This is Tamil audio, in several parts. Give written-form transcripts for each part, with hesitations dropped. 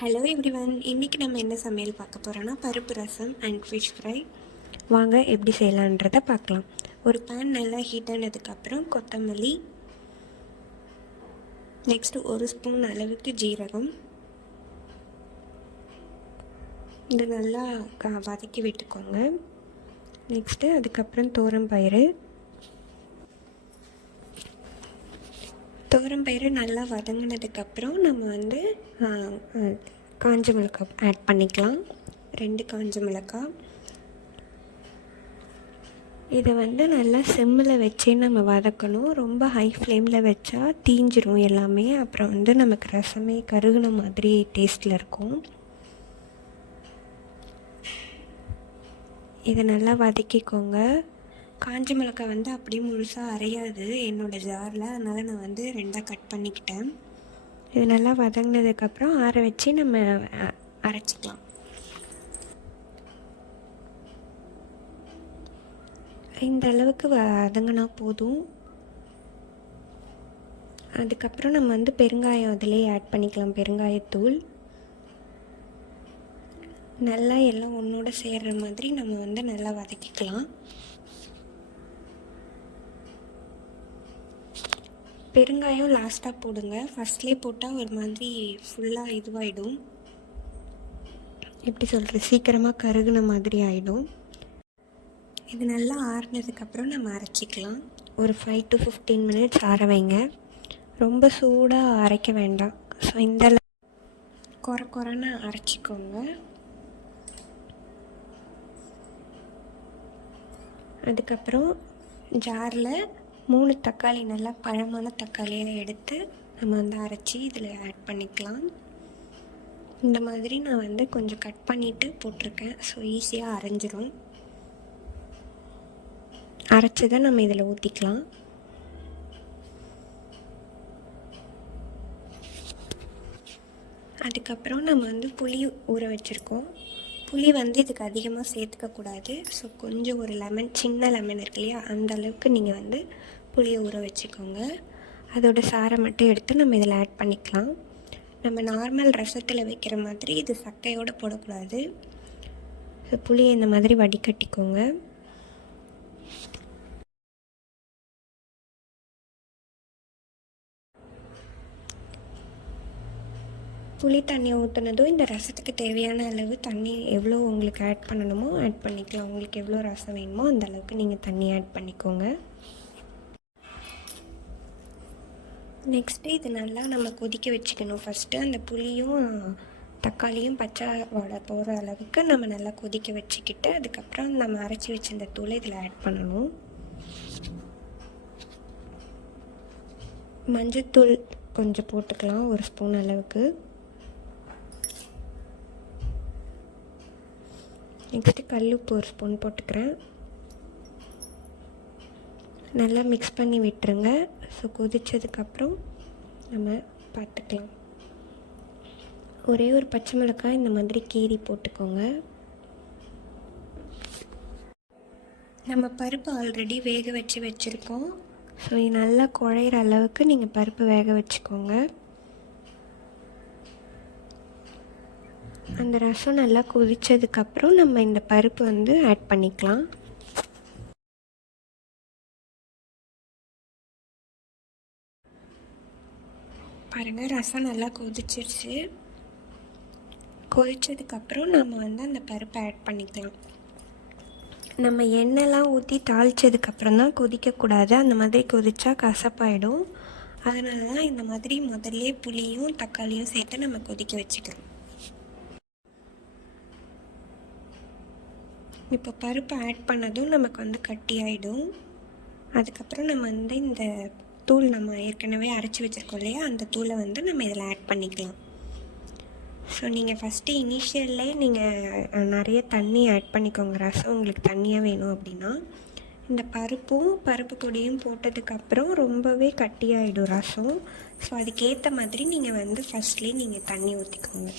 ஹலோ எவ்ரிவன், இன்றைக்கி நம்ம என்ன சமையல் பார்க்க போகிறோன்னா பருப்பு ரசம் அண்ட் ஃபிஷ் ஃப்ரை. வாங்க எப்படி செய்யலான்றதை பார்க்கலாம். ஒரு பேன் நல்லா ஹீட் ஆனதுக்கப்புறம் கொத்தமல்லி, நெக்ஸ்ட்டு 1 ஸ்பூன் அளவுக்கு ஜீரகம், இது நல்லா வதக்கி விட்டுக்கோங்க. நெக்ஸ்ட்டு அதுக்கப்புறம் துவரம்பயிறு நல்லா வதங்கினதுக்கப்புறம் நம்ம காஞ்ச மிளகாய் ஆட் பண்ணிக்கலாம். 2 காஞ்ச மிளகாய். இதை நல்லா சிம்மில் வச்சே நம்ம வதக்கணும். ரொம்ப ஹை ஃப்ளேமில் வச்சா தீஞ்சிரும் எல்லாமே. அப்புறம் நமக்கு ரசமே கருகுன மாதிரி டேஸ்ட்டில் இருக்கும். இதை நல்லா வதக்கிக்கோங்க. காஞ்ச மிளகாய் அப்படியே முழுசாக அரையாது என்னோடய ஜாரில், அதனால் நான் 2ஆக கட் பண்ணிக்கிட்டேன். இது நல்லா வதங்கினதுக்கப்புறம் ஆற வச்சு நம்ம அரைச்சிக்கலாம். இந்த அளவுக்கு வதங்கினா போதும். அதுக்கப்புறம் நம்ம பெருங்காயம் அதிலே ஆட் பண்ணிக்கலாம். பெருங்காயத்தூள் நல்லா எல்லாம் ஒன்றோட சேர்கிற மாதிரி நம்ம நல்லா வதக்கிக்கலாம். பெருங்காயம் லாஸ்ட்டாக போடுங்க. ஃபஸ்ட்லேயே போட்டால் ஒரு மாதிரி ஃபுல்லாக இதுவாகிடும். எப்படி சொல்கிறது, சீக்கிரமாக கருகுன மாதிரி ஆகிடும். இது நல்லா ஆறுனதுக்கப்புறம் நம்ம அரைச்சிக்கலாம். ஒரு 5 to 15 minutes ஆற வைங்க. ரொம்ப சூடாக அரைக்க வேண்டாம். ஸோ இந்த குறைன்னு அரைச்சிக்கோங்க. அதுக்கப்புறம் ஜாரில் 3 தக்காளி, நல்லா பழமான தக்காளியை எடுத்து நம்ம அரைச்சி இதில் ஆட் பண்ணிக்கலாம். இந்த மாதிரி நான் கொஞ்சம் கட் பண்ணிவிட்டு போட்டிருக்கேன். ஸோ ஈஸியாக அரைஞ்சிரும். அரைச்சதை நம்ம இதில் ஊற்றிக்கலாம். அதுக்கப்புறம் நம்ம புளி ஊற வச்சுருக்கோம். புளி இதுக்கு அதிகமாக சேர்த்துக்கக்கூடாது. ஸோ கொஞ்சம் ஒரு லெமன், சின்ன லெமன் இருக்கு இல்லையா, அந்த அளவுக்கு நீங்கள் புளியை ஊற வச்சுக்கோங்க. அதோட சாறை மட்டும் எடுத்து நம்ம இதில் ஆட் பண்ணிக்கலாம். நம்ம நார்மல் ரசத்தில் வைக்கிற மாதிரி இது சக்கையோடு போடக்கூடாது. ஸோ புளியை இந்த மாதிரி வடிகட்டிக்கோங்க. புளி தண்ணியை ஊற்றுனதும் இந்த ரசத்துக்கு தேவையான அளவு தண்ணி எவ்வளோ உங்களுக்கு ஆட் பண்ணணுமோ ஆட் பண்ணிக்கலாம். உங்களுக்கு எவ்வளோ ரசம் வேணுமோ அந்த அளவுக்கு நீங்கள் தண்ணி ஆட் பண்ணிக்கோங்க. நெக்ஸ்ட்டு இது நல்லா நம்ம கொதிக்க வச்சுக்கணும். ஃபஸ்ட்டு அந்த புளியும் தக்காளியும் பச்சை வாடை போகிற அளவுக்கு நம்ம நல்லா கொதிக்க வச்சுக்கிட்டு அதுக்கப்புறம் நம்ம அரைச்சி வச்சிருந்த தூளை இதில் ஆட் பண்ணணும். மஞ்சத்தூள் கொஞ்சம் போட்டுக்கலாம், 1 ஸ்பூன் அளவுக்கு. நெக்ஸ்ட்டு கல்லுப்பு 1 ஸ்பூன் போட்டுக்கிறேன். நல்லா மிக்ஸ் பண்ணி விட்டுருங்க. ஸோ கொதித்ததுக்கப்புறம் நம்ம பார்த்துக்கலாம். ஒரே ஒரு பச்சை மிளகாய் இந்த மாதிரி கீரி போட்டுக்கோங்க. நம்ம பருப்பு ஆல்ரெடி வேக வச்சுருக்கோம். ஸோ நல்லா குழையிற அளவுக்கு நீங்கள் பருப்பு வேக வச்சுக்கோங்க. அந்த ரசம் நல்லா கொதித்ததுக்கப்புறம் நம்ம இந்த பருப்பு ஆட் பண்ணிக்கலாம். பாருங்கள், ரசம் நல்லா கொதிச்சிருச்சு. கொதித்ததுக்கப்புறம் நம்ம அந்த பருப்பை ஆட் பண்ணிக்கலாம். நம்ம எண்ணெய்லாம் ஊற்றி தாளித்ததுக்கப்புறம் தான் கொதிக்கக்கூடாது. அந்த மாதிரி கொதித்தா கசப்பாயிடும். அதனால தான் இந்த மாதிரி முதல்ல புளியும் தக்காளியும் சேர்த்து நம்ம கொதிக்க வச்சுக்கலாம். இப்போ பருப்பு ஆட் பண்ணதும் நமக்கு கட்டி ஆகிடும். அதுக்கப்புறம் நம்ம இந்த தூள் நம்ம ஏற்கனவே அரைச்சி வச்சுருக்கோம் இல்லையா, அந்த தூளை நம்ம இதில் ஆட் பண்ணிக்கலாம். ஸோ நீங்கள் ஃபஸ்ட்டு இனிஷியல்லே நீங்கள் நிறைய தண்ணி ஆட் பண்ணிக்கோங்க. ரசம் உங்களுக்கு தண்ணியாக வேணும் அப்படின்னா. இந்த பருப்பு கொடியும் போட்டதுக்கப்புறம் ரொம்பவே கட்டியாகிடும் ரசம். ஸோ அதுக்கேற்ற மாதிரி நீங்கள் ஃபஸ்ட்லேயே நீங்கள் தண்ணி ஊற்றிக்கோங்க.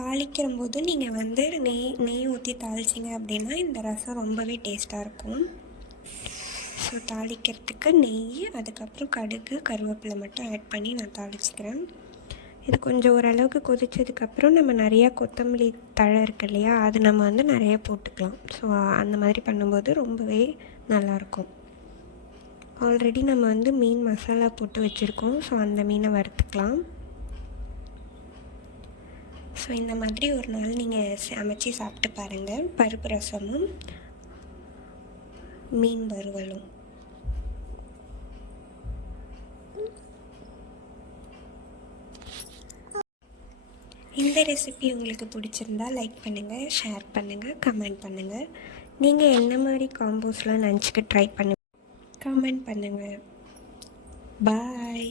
தாளிக்கிற போது நீங்கள் நெய் ஊற்றி தாளிச்சிங்க அப்படின்னா இந்த ரசம் ரொம்பவே டேஸ்ட்டாக இருக்கும். ஸோ தாளிக்கிறதுக்கு நெய், அதுக்கப்புறம் கடுகு, கருவேப்பிலை மட்டும் ஆட் பண்ணி நான் தாளிச்சிக்கிறேன். இது கொஞ்சம் ஓரளவுக்கு கொதித்ததுக்கப்புறம் நம்ம நிறையா கொத்தமல்லி தழை இருக்கு இல்லையா, அது நம்ம வந்து நிறைய போட்டுக்கலாம். ஸோ அந்த மாதிரி பண்ணும்போது ரொம்பவே நல்லாயிருக்கும். ஆல்ரெடி நம்ம வந்து மீன் மசாலா போட்டு வச்சுருக்கோம். ஸோ அந்த மீனை வறுத்துக்கலாம். ஸோ இந்த மாதிரி ஒரு நாள் நீங்கள் சமைச்சி சாப்பிட்டு பாருங்கள். பருப்பு ரசமும் மீன் வறுவலும். இந்த ரெசிபி உங்களுக்கு பிடிச்சிருந்தா லைக் பண்ணுங்கள், ஷேர் பண்ணுங்கள், கமெண்ட் பண்ணுங்கள். நீங்கள் என்ன மாதிரி காம்போஸ்லாம் லஞ்சுக்கு ட்ரை கமெண்ட் பண்ணுங்கள். பாய்.